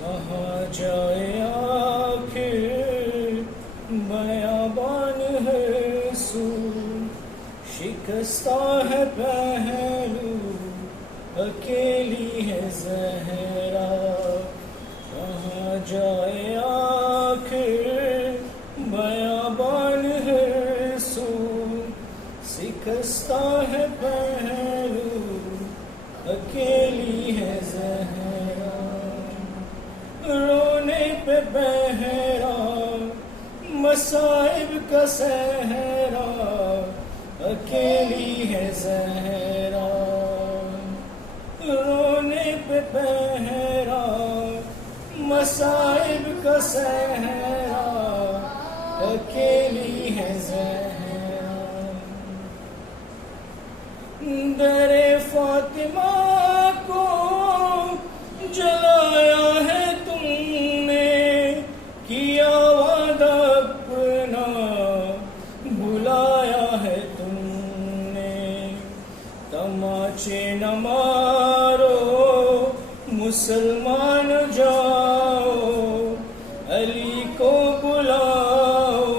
कहाँ जाए आखिर बयाबान है सू, शिकस्ता है पहलू, अकेली है ज़हरा। कहाँ जाए आखिर बयाबान है सू, शिकस्ता है पहलू, अकेली है ज़हरा। रोने पे बहरा मसाइब का सहरा, अकेली है ज़हरा। रोने पे बहरा मसाइब का सहरा, अकेली है ज़हरा। दरे फातिमा को जलाया है तुमने, किया वादा अपना बुलाया है तुमने। तमाचे न मारो मुसलमान जाओ, अली को बुलाओ,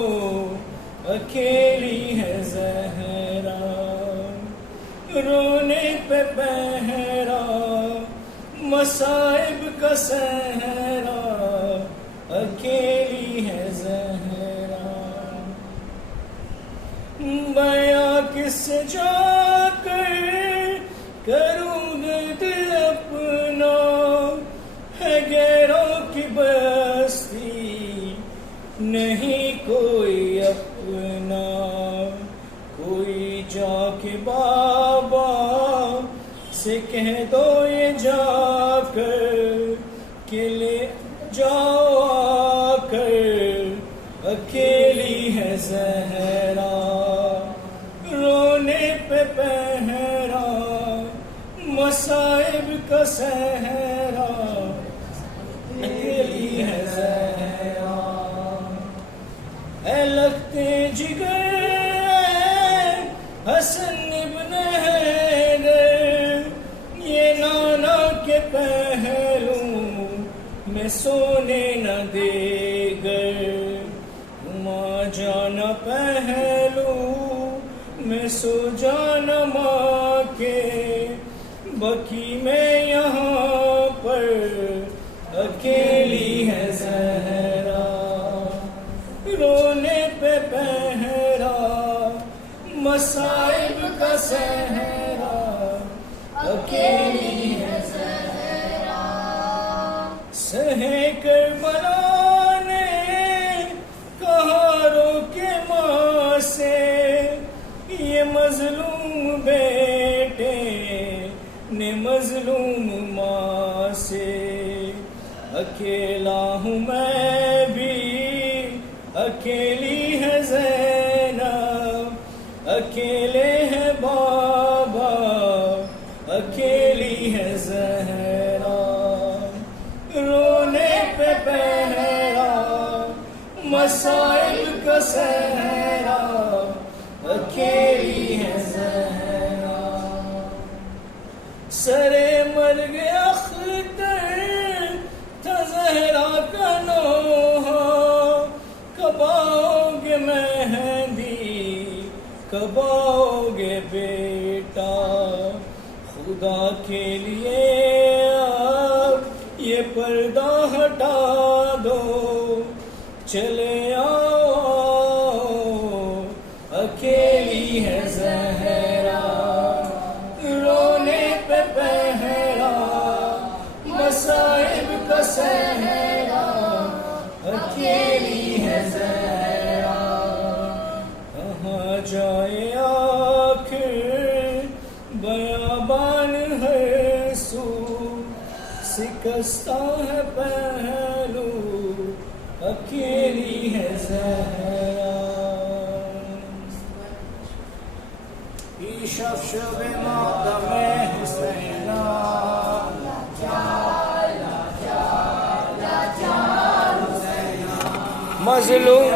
अकेली है ज़हरा। रोने पे बहरा मसाइब का सहरा, अकेली है ज़हरा। बयां किससे जाकर करूं दर्द अपना, है गैरों की बस्ती नहीं कोई अपना। कोई जाके बाबा से कह दो ये जाकर कि ले जाओ आकर, अकेली है ज़हरा। रोने पे पहरा मसाइब का सहरा, अकेली है ज़हरा। ऐ लगते जिगर हसन इब्न हैदर, ये नाना के पहलू में सोने न देगर। घुमा जाना पहलू में सो जाना माँ के, बकी में यहाँ पर अकेली है ज़हरा। रोने पे पहरा मसाइब का सहरा, अकेली है ज़हरा। सहे करबला ने कहा रोके माँ से, ये मजलूम बेटे ने मजलूम माँ से। अकेला हूँ मैं भी, अकेली है ज़ैनब, अकेले है बाबा, अकेली है ज़हरा। रोने पे पहरा मसाइब का सहरा, अकेली है ज़हरा। सरे मर्ग अख्तर था ज़हरा का नोहा, कब आओगे मेहंदी, कब आओगे बेटा। खुदा के लिए अब ये पर्दा हटा दो, चले आओ, अकेली है ज़हरा। रोने पे पहरा मसाइब का सहरा, अकेली है ज़हरा। कहाँ जाए आखिर बयाबान है सू, शिकस्ता है पहलू, अकेली है ज़हरा। ईशफ़ शब मातम हुसैना, मज़लूम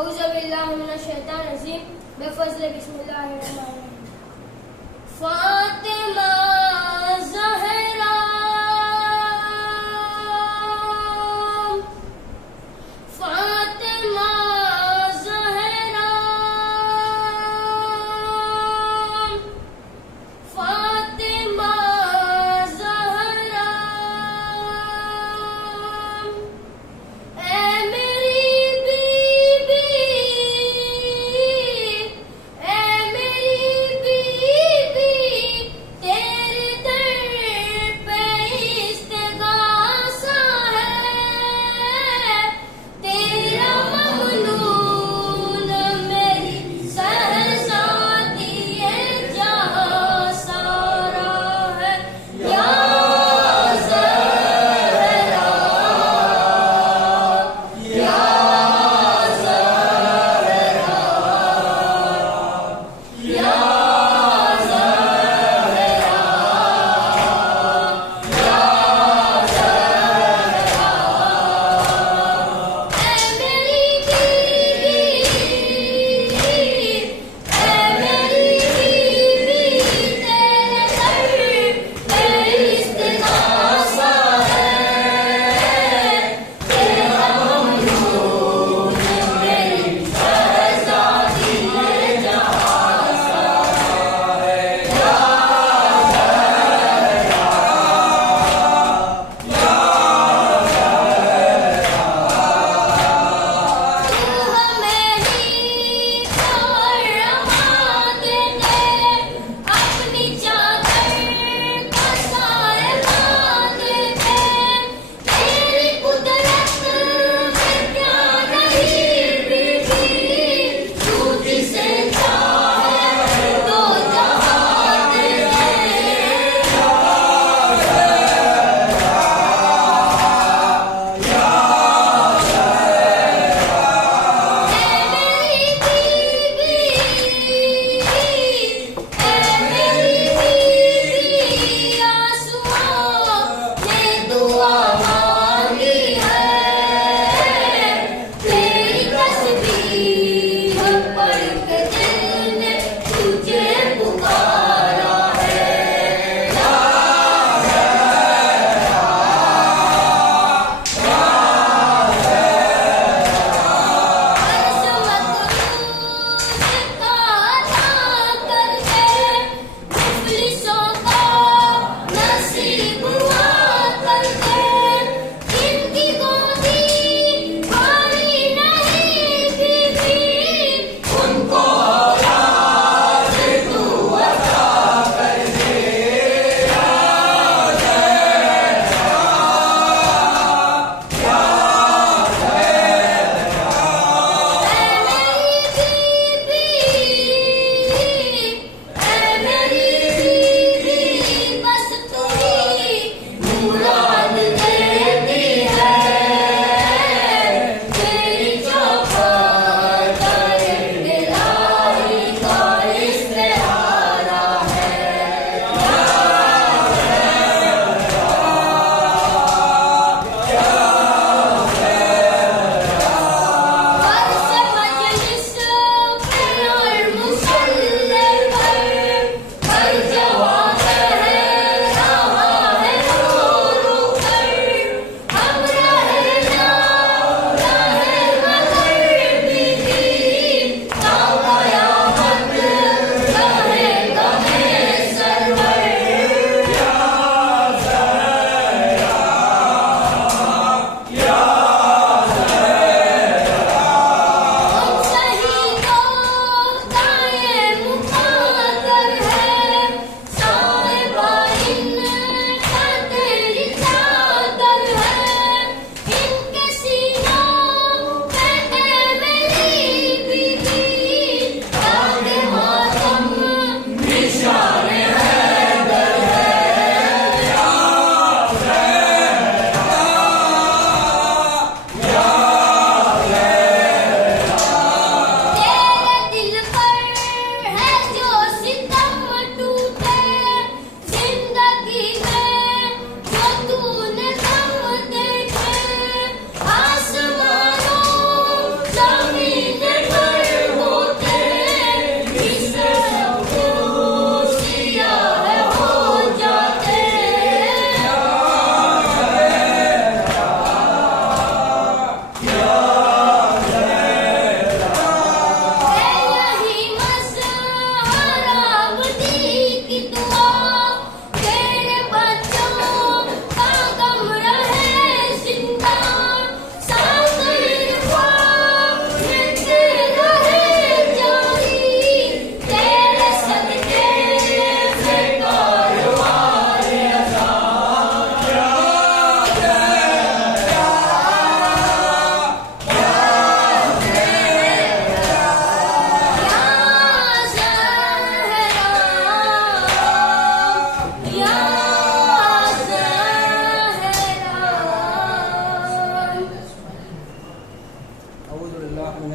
औज़ुबिल्लाहिमिनश्शैतानिर्रजीम बिफ़ज़्ल बिस्मिल्लाहिर्रहमानिर्रहीम। फातिमा ज़हरा फातिमा ज़हरा फातिमा ज़हरा ऐ मेरी बीबी ऐ मेरी बीबी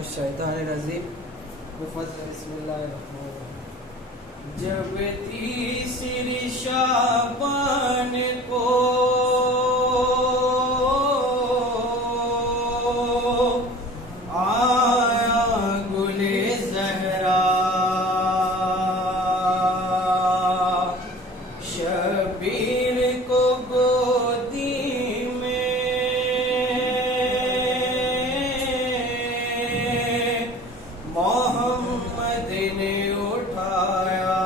मिनश्शैतानिर्रजीम बिस्मिल्लाहिर्रहमानिर्रहीम। जब तीसरी शाबान को आया गुले ज़हरा, शबीर को गोदी में मोहम्मद ने उठाया।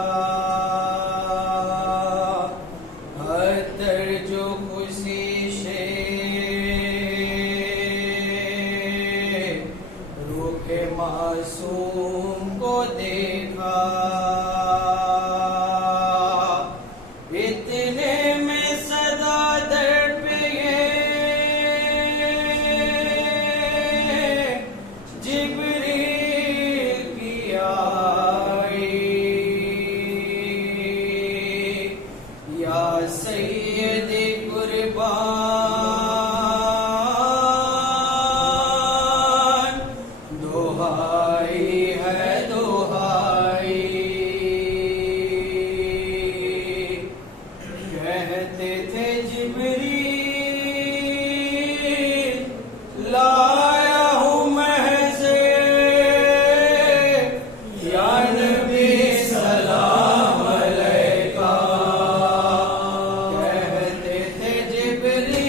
हतर जो खुशी से रूखे मासूम को देखा, इतने में सदा दर पे जिब्रील की आई। या सैयद कुर्बान, दुहाई है दुहाई। कहते थे जिब्रील लाया हूँ महज़ या नबी सलाम अलैका। कहते थे जिब्रील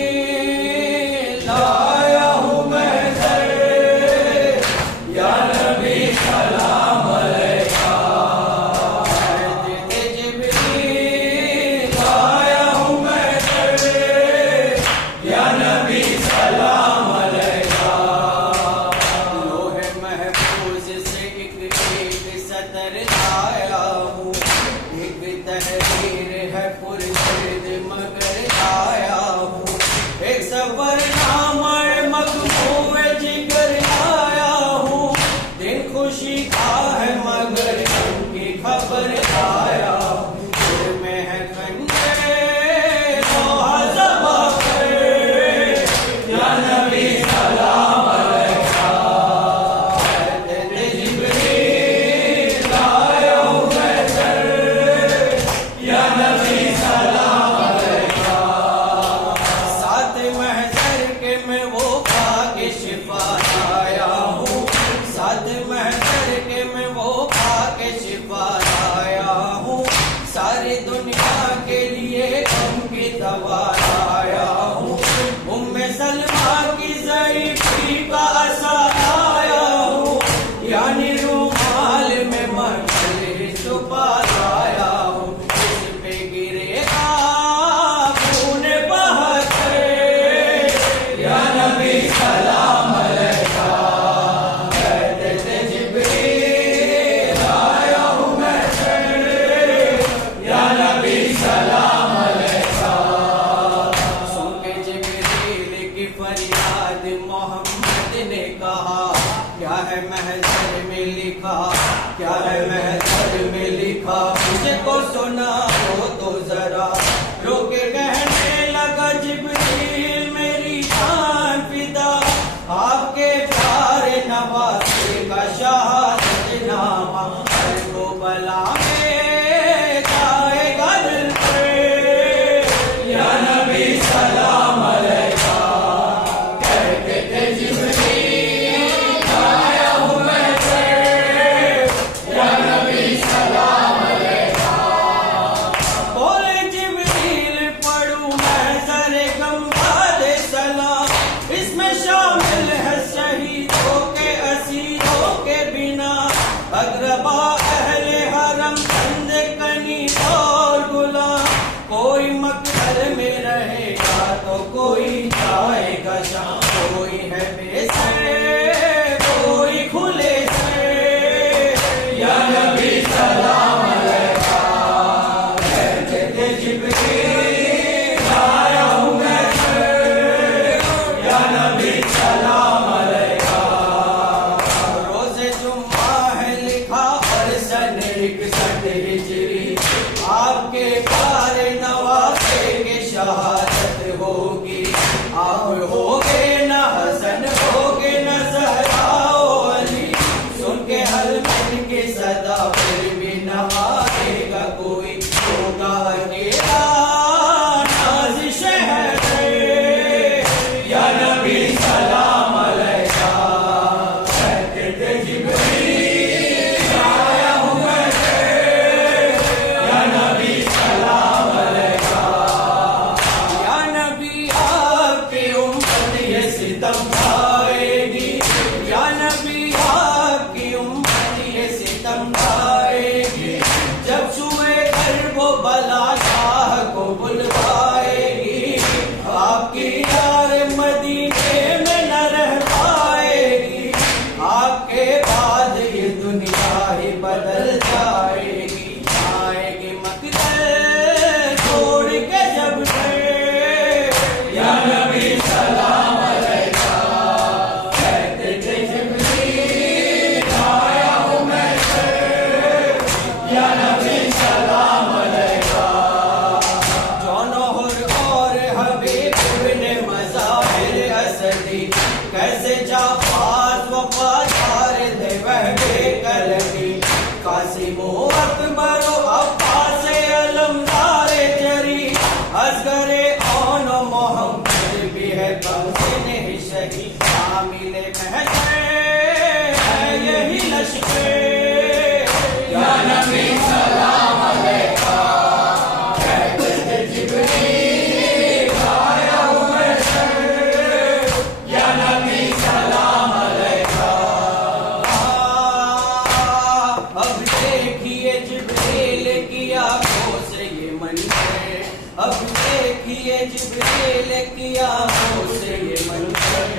लाया हूँ महज़ या नबी सलाम अलैका। कहते थे जिब्रील लाया हूँ महज़ या नबी सलाम अलैका। लोहे महफूज से एक सतर लाया हूँ, एक तहरीर है पुरशिद मगर आया हूँ। एक सफरनामा मखमूम जिगर आया हूँ, दिन खुशी का है मगर उनकी खबर आया हूँ। दिल में है खंजर लोहा ज़बा कर, या नबी सलाम अलैका। कहते थे जिब्रील लाया हूँ महज़ या नबी सलाम अलैका। साथ महज़र के मैं वो खाके शिफा लाया हूँ, साथ महज़र के मैं वो खाके शिफा लाया हूँ। सारी दुनिया के लिए गम की दवा लाया हूँ। उम्मे सलमा की ज़ईफ़ी का असर आया हूँ, यानी रुमाल में मरहल छुपा लाया हूँ। इस पे गिरेगा खून बहकर, या नबी सलाम अलैका। कहते थे जिब्रील लाया हूँ महज़ या नबी सलाम अलैका। सुन के जिब्रील की फरियाद मोहम्मद ने कहा, क्या है महज़र में लिखा, क्या है महज़र में लिखा, मुझको सुना हो तो जरा। रोके कहने लगा जिब्रील मेरी जान फिदा, आपके प्यारे नवासे का शहादतनामा हर को बला में जाएगा दिल पे, या नबी सलाम अलैका। कहते थे जिब्रील लाया हूँ महज़ या नबी सलाम अलैका। बोले जिब्रील पढ़ूं महज़र गमबाद सलाम, इसमें शामिल है शहीदों के असीरों के बिना, अगरबा अहले हरम बंदे कनी और गुलाम। कोई मकतल में रहेगा तो कोई जाएगा शाम, कोई है बेसे कोई खुले से, या नबी सलाम अलैका। कहते थे जिब्रील लाया हूँ महज़ या नबी सलाम अलैका। रोज़े जुम्मा है लिखा और सन 61 हिजरी, आपके प्यारे नवासे के शहादत होगी। आप होगे न हसन होगा सितम ढाएगी, या नबी आपकी उम्मत ये सितम ढाएगी। जब छुए कर वो बला शाह को बुलवाएगी, आपकी यार मदीने में न रह पाएगी। आपके बाद ये दुनिया ही बदल जाएगी, आएगी मकदर छोड़ के जब से, या नबी सलाम अलैका, कहते थे जिब्रील आया हूँ मैं फिर, या नबी सलाम अलैका। जौनहुर और हबीब इब्ने मज़ाहिर असदी, कैसे जाबाज वफादार थे वह बेकलमी। कासिमो अकबरो अब्बास अलमदार जरी, असगरे औन मोहम्मद भी है कमसिन ही शही। शामिल महशर है यही लश्कर, या नबी सलाम अलैका, कहते थे जिब्रील आया हूँ मैं फिर, या नबी सलाम अलैका। अब देखिए जिब्रील की आंखों से ये मंजर, अब देखिए जिब्रील की आंखों से ये मंजर।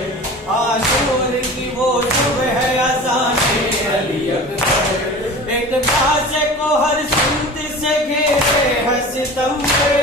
आशूर की वो सुबह है अज़ाने अली अकबर, एक प्यासे को हर सुमत से घेरे है सितम पे।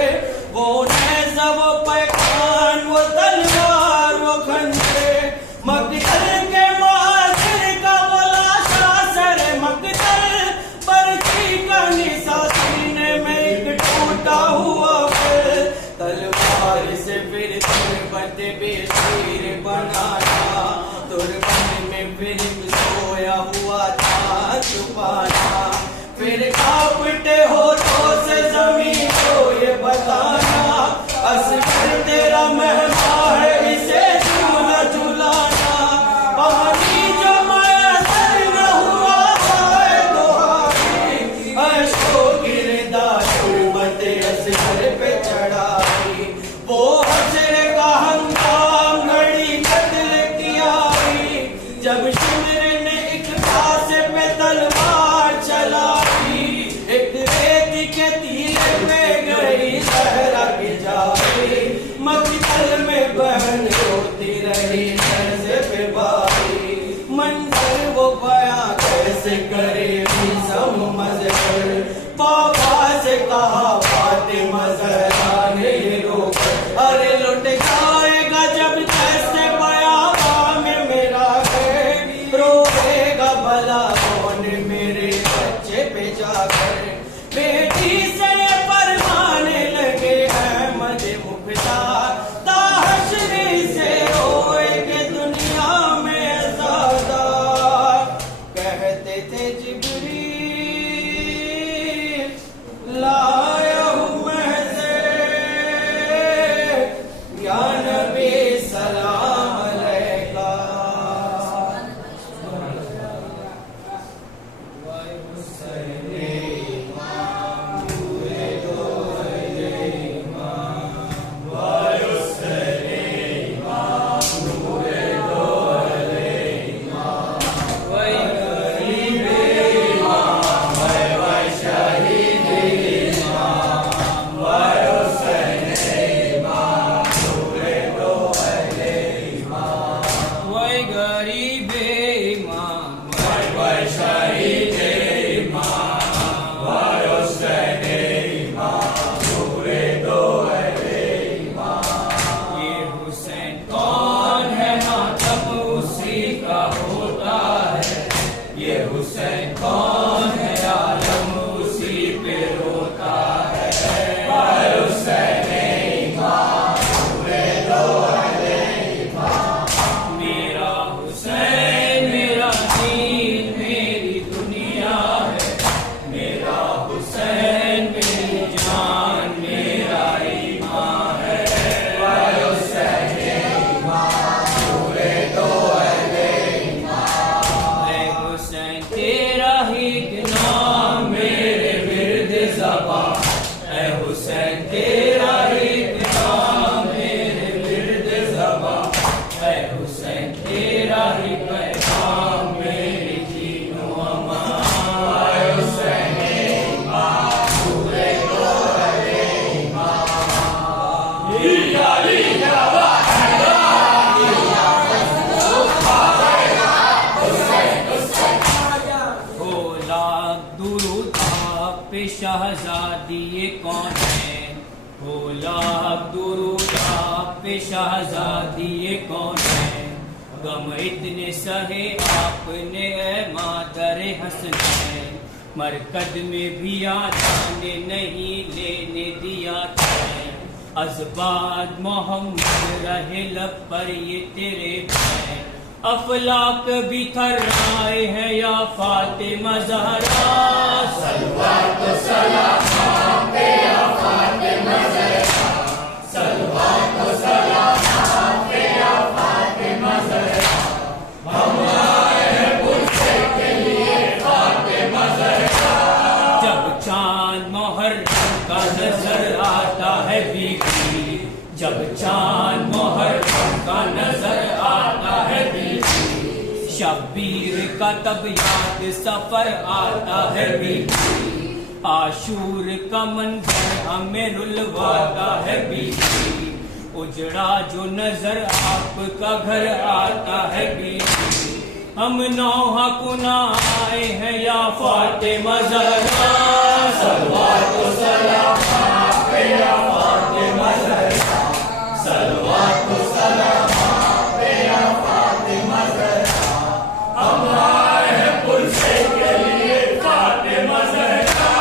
वो नेज़ा वो पैकान वो तलवार वो खंजर, मकतल के माजिर का वो लाशा सर मकतल, बरछी का निशा सीने में एक टूटा हुआ फिर। तलवार से फिर तुरबत बेशीर बनाना, तुरबत में फिर सोया हुआ था छुपाना। फिर कांपते होठों से ज़मीन को ये बताना, असगर तेरा मेहमान है इसे झूला झुलाना। पानी जो मयसर न हुआ है दुहाई, अश्कों की रिदा तुरबत असगर पे चढ़ाई। वो हश्र का हंगाम घड़ी कत्ल की आई, जब शिमर ने एक प्यासे पे तलवार तेरा ही पैगाम मेरी जीनो अमा आयो सहे पूरे को हरे शहजादी ये कौन है? हो लाख दुरूद आप पे शहजादी ये कौन है? गम इतने सहे आपने ए मादर हसनैन, मरकद में भी आने नहीं लेने दिया है। अज़बाद मोहम्मद रहे लब पर ये तेरे हैं, अफलाक भी थर्राए हैं या फातिमा ज़हरा। सलवात सलाम आप पे या फातिमा ज़हरा, सलवात सलाम आप पे या फातिमा ज़हरा। हम आए हैं पुरसे के लिए फातिमा ज़हरा। जब चांद मुहर्रम का नजर आता है बीबी, जब चांद मुहर्रम का नजर आता है बीबी, शब्बीर का तब याद सफर आता है बीबी, आशूर का मंजर हमें रुलवाता है बीबी, उजड़ा जो नजर आपका घर आता है बीबी। हम नौहा कुना आए हैं या फातिमा ज़हरा, सलवात सलाम आप पे या फातिमा ज़हरा, सलवात सलाम आप पे या फातिमा ज़हरा। हम आए हैं पुरसे के लिए फातिमा ज़हरा।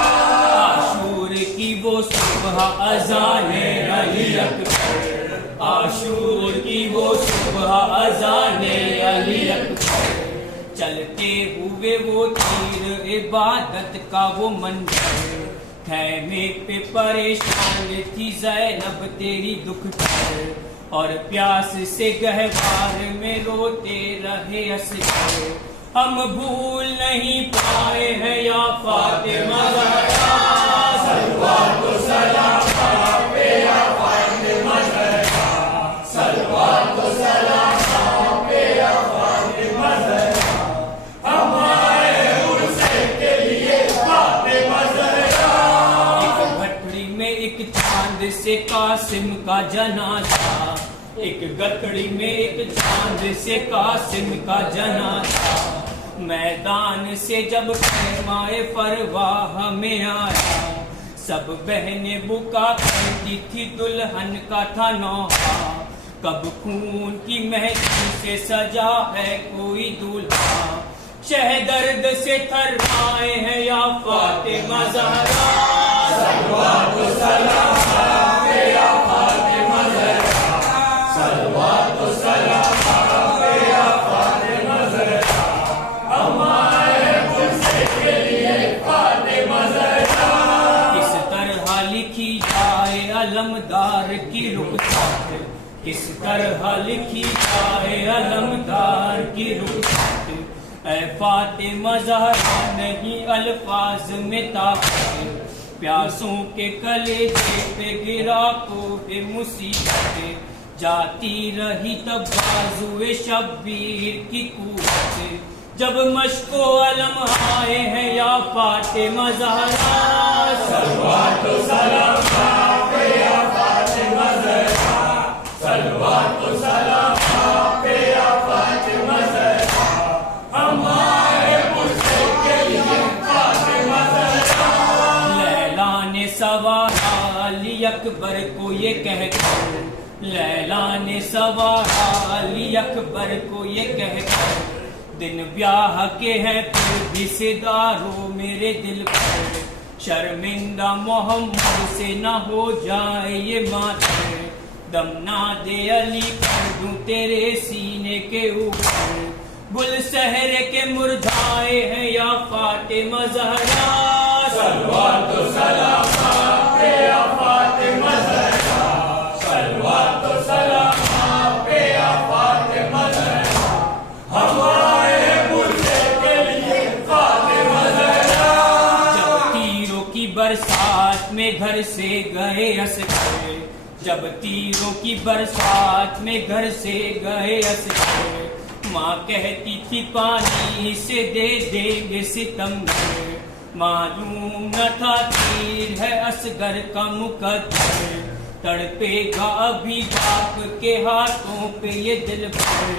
आशूर की वो सुबह अज़ाने अली अकबर, आशूर की वो सुबह अज़ाने अली अकबर, चलते हुए वो तीर इबादत का वो मंजर, खैमे पे परेशान थी ज़ैनब तेरी दुख पर, और प्यास से गहवार में रोते रहे असगर। हम भूल नहीं पाए हैं या फातिमा ज़हरा, सलवात सलाम आप पे या फातिमा ज़हरा, सलवात सलाम आप पे या फातिमा ज़हरा। हम आए हैं पुरसे के लिए फातिमा ज़हरा। एक भटड़ी में एक चांद से कासिम का जनाजा, एक गठड़ी में एक चांद से कासिम का जनाजा, मैदान से जब पैमाए फरवाह में आया, सब बहनें बुका करती थी दुल्हन का था नौहा, कब खून की मेहंदी से सजा है कोई दूल्हा, शहदर्द से थर्राए हैं या फातिमा ज़हरा, सलवात सलाम आप पे या फातिमा ज़हरा, सलवात सलाम आप पे या फातिमा ज़हरा। हम आए हैं पुरसे के लिए फातिमा ज़हरा। किस तरह लिखी जाए अलमदार की रुखसात, किस तरह लिखी जाए अलमदार की रुखसात, ऐ फातिमा ज़हरा नहीं अल्फाज में ताकत, प्यासों के कलेजे पे गिरा कोहे मुसीबत, जाती रही तब बाजुए शब्बीर की कूवत, जब मश्को अलम आए हैं या फातिमा ज़हरा, सलवात सलाम आप पे या फातिमा ज़हरा, सलवात सलाम आप पे या फातिमा ज़हरा। हम आए पुरसे के लिए फातिमा ज़हरा। लैला ने सवारा अली अकबर को ये कहकर, लैला ने सवारा अली अकबर को ये कहकर, दिन ब्याह के हैं फिर भी सिदारो मेरे दिल पर, शर्मिंदा मोहम्मद से न हो जाए ये मातर, दम ना दे अली कर दूं तेरे सीने के ऊपर, गुल सहरे के मुरझाए हैं या फातिमा ज़हरा, सलवात सलाम आप पे या फातिमा ज़हरा, सलवात सलाम आप पे या फातिमा ज़हरा। हम आए हैं पुरसे के लिए फातिमा ज़हरा। जब तीरों की बरसात में घर से गए असगर, जब तीरों की बरसात में घर से गए असगर, माँ कहती थी पानी से दे देंगे सितमगर, मालूम न था तीर है असगर का मुकद्दर, तड़पेगा अभी बाप के हाथों पे ये दिल भर,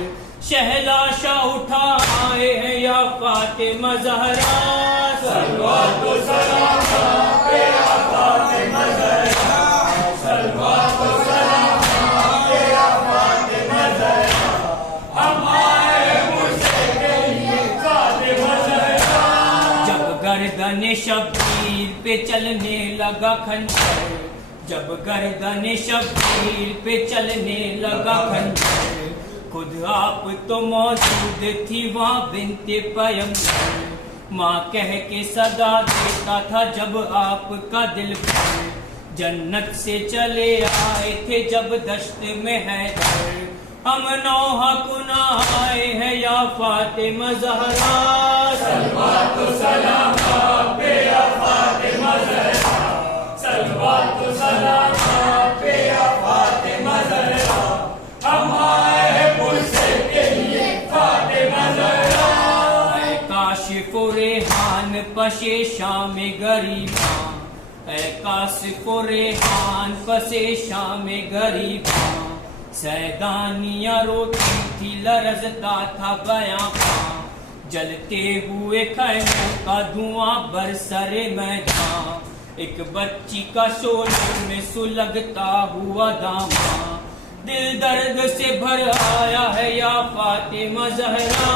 शहलाशा उठा आए हैं या फातिमा ज़हरा, सलवातो सलाम पे या फातिमा ज़हरा, सलवातो सलाम पे या फातिमा ज़हरा, हम आए मुझसे के लिए फातिमा ज़हरा। जब गर्दन शब्बीर पे चलने लगा खंजर, जब गर्दन शब्बीर पे चलने लगा खंजर, खुद आप तो मौजूद थी वहाँ बिनते पैगंबर, माँ कह के सदा देता था जब आपका दिल भर, जन्नत से चले आए थे जब दश्त में हैदर, हम नौहा कुना आए हैं या फातिमा ज़हरा, सलवातो सलाम पे या फातिमा ज़हरा, सलवातो सलाम पे या फातिमा ज़हरा, हम आए हैं पुरसे के लिए फातिमा ज़हरा। ऐ काशिफ़ो रेहान पशे शाम गरीबा, ऐ काशिफ़ो रेहान पशे शाम गरीबा, सैदानियाँ रोती थी लरज़ता था बयां, जलते हुए खैमों का धुआं बरसरे मैदान, एक बच्ची का शोले में सुलगता हुआ दामा, दिल दर्द से भर आया है या फातिमा ज़हरा,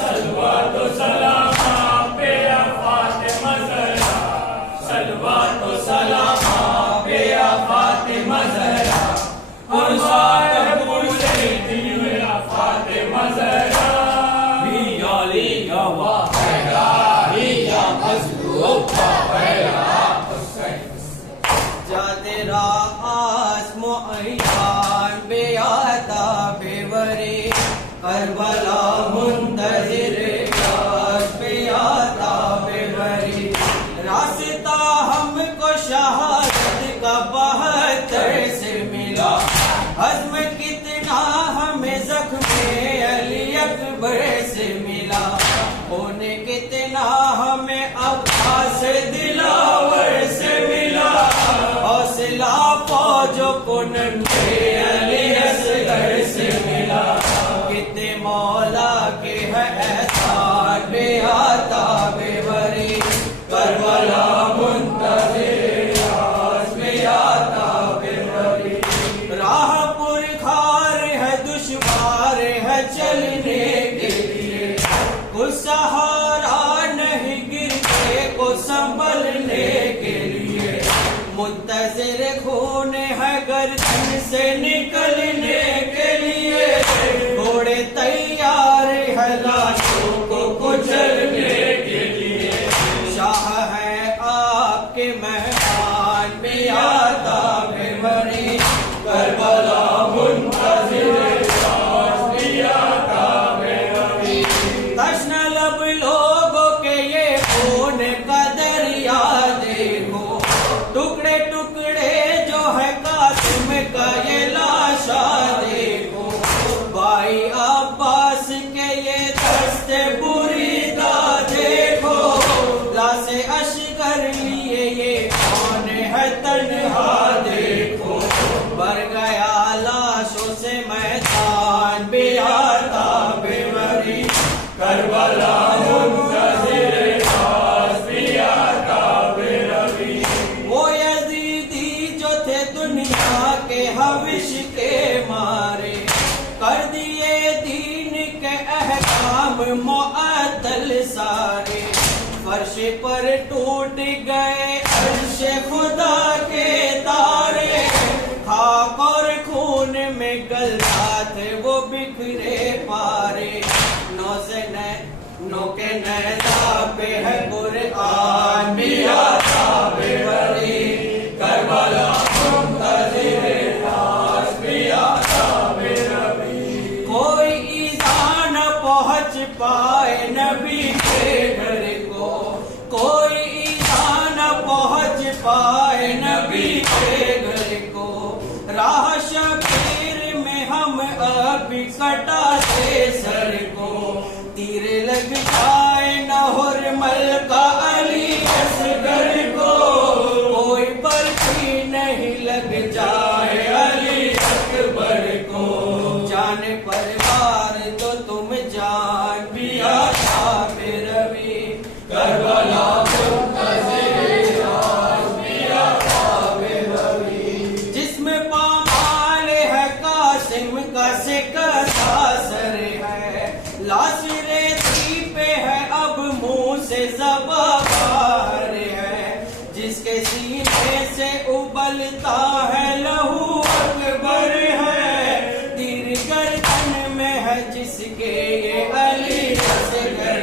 सलवातो सलाम पे या फातिमा ज़हरा, सलवातो सलाम पे या फातिमा ज़हरा, और साथ पूछे दिल या फातिमा ज़हरा, या अली या वाहिदा या मज़लूम या जा तेरा आस्मो अयान बेयाता बेवरे, करबला मुंतज़िर यार बेयाता बेवरे, रास्ता हमको शहादत का 72 से मिला, हज़्म कितना हमें ज़ख्मे अली अकबर से मिला, होने कितना हमें अब्बास दिलावर से मिला, हौसला फौजों को नन्हे अली असगर से मिला, कितने मौला के है एहसान बेआता बेवरी, करबला मुंतज़िर यार बेआता बेवरी, राह पुरखार है दुश्वार है चलने के लिए, कुछ सहारा नहीं गिरते को संभलने के लिए, मुंतज़िर खून है गर्दन से निकलने के लिए, घोड़े तैयार है लाशों को कुचलने के लिए, शाह है आपके मेहमान बेआता बेवरी, करबला मुंतज़िर यार बेआता बेवरी, तश्ना लब लोगों के ये खून का दरिया देखो, टुकड़े टुकड़े जो है कासिम का ये लाशा देखो, भाई अब्बास के ये दस्ते बुरीदा देखो, लाशे असगर लिए ये कौन है तन्हा देखो, भर गया लाशों से मैदान बेआता बेवरी, करबला मुंतज़िर यार बेआता बेवरी, वो यज़ीदी जो थे दुनिया के हविश के मारे, कर दिए दीन के अहकाम मुअत्तल सारे, फर्श पर टूट गए अर्श खुदा के तारे, खाक और खून में गलता थे वो बिखरे पारे, नौ के नैज़ा पे है कुरआन बेआता बेवरी, करबला मुंतज़िर यार बेआता बेवरी, कोई ईज़ा न पहुँच पाए नबी के घर को, कोई ईज़ा न पहुँच पाए नबी के घर को, राह शबीर में हम अभी कटाते सर को, लाश रेती पे है अब मुंह से ज़बान है, जिसके सीने से उबलता है लहू अकबर है, तीर गर्दन में है जिसके ये अली असगर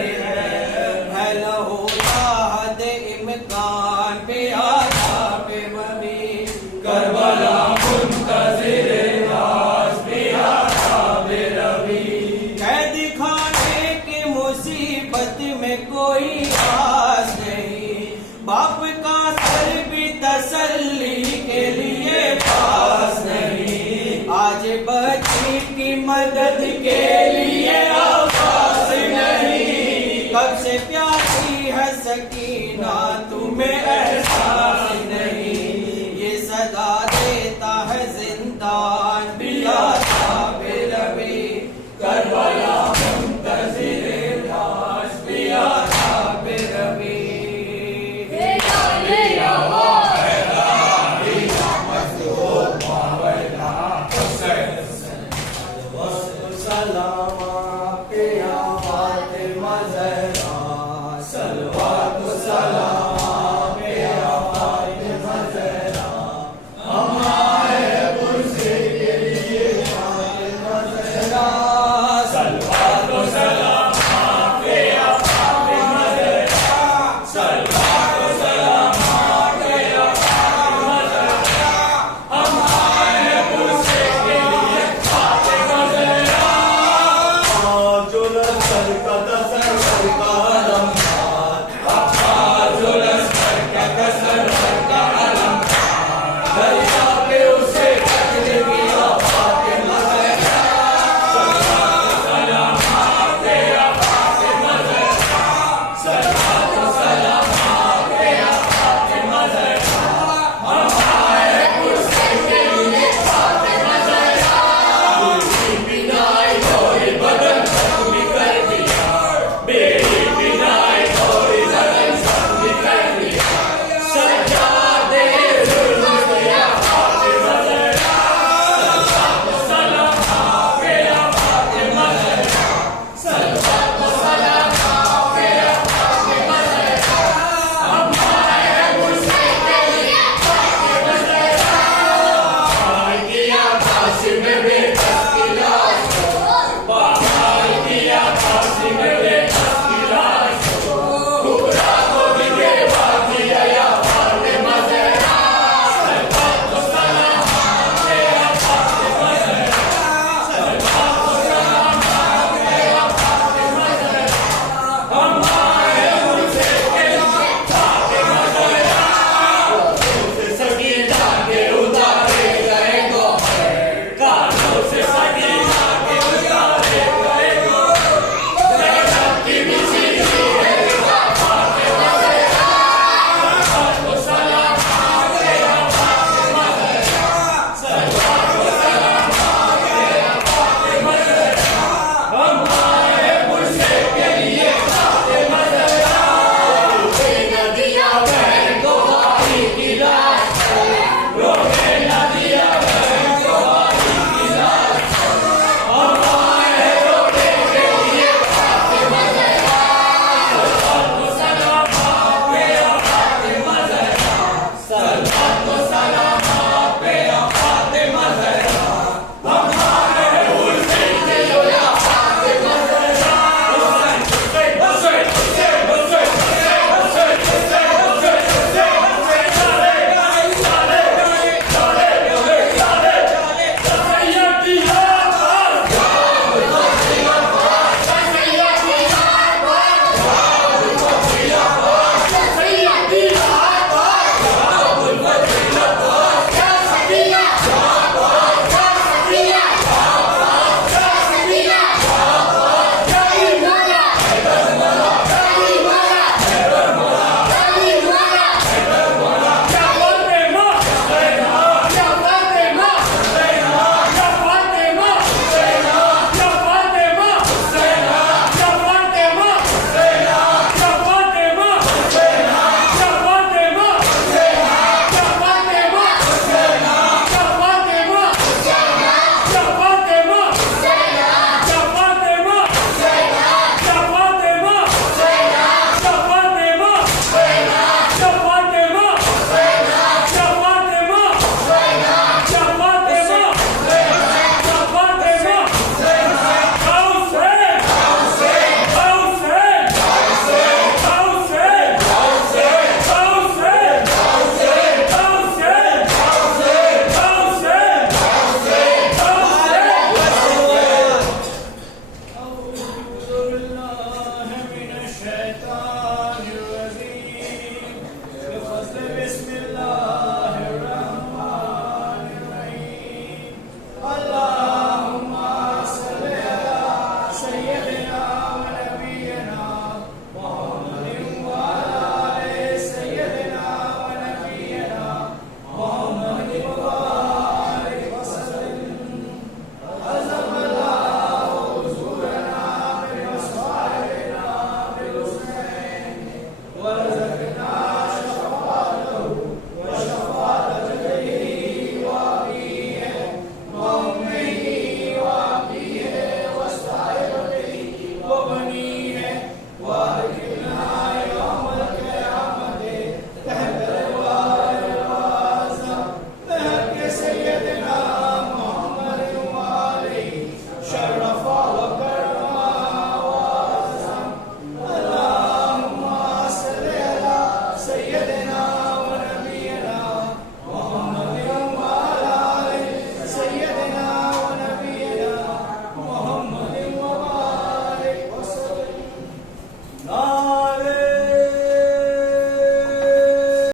है लहू ताहद इमकान पे आजा पे बबी करबला मुंतज़िर राज पे आजा पे रबी। कैद खाने की मुसीबत में कोई आस नहीं, बाप का सर भी तसल्ली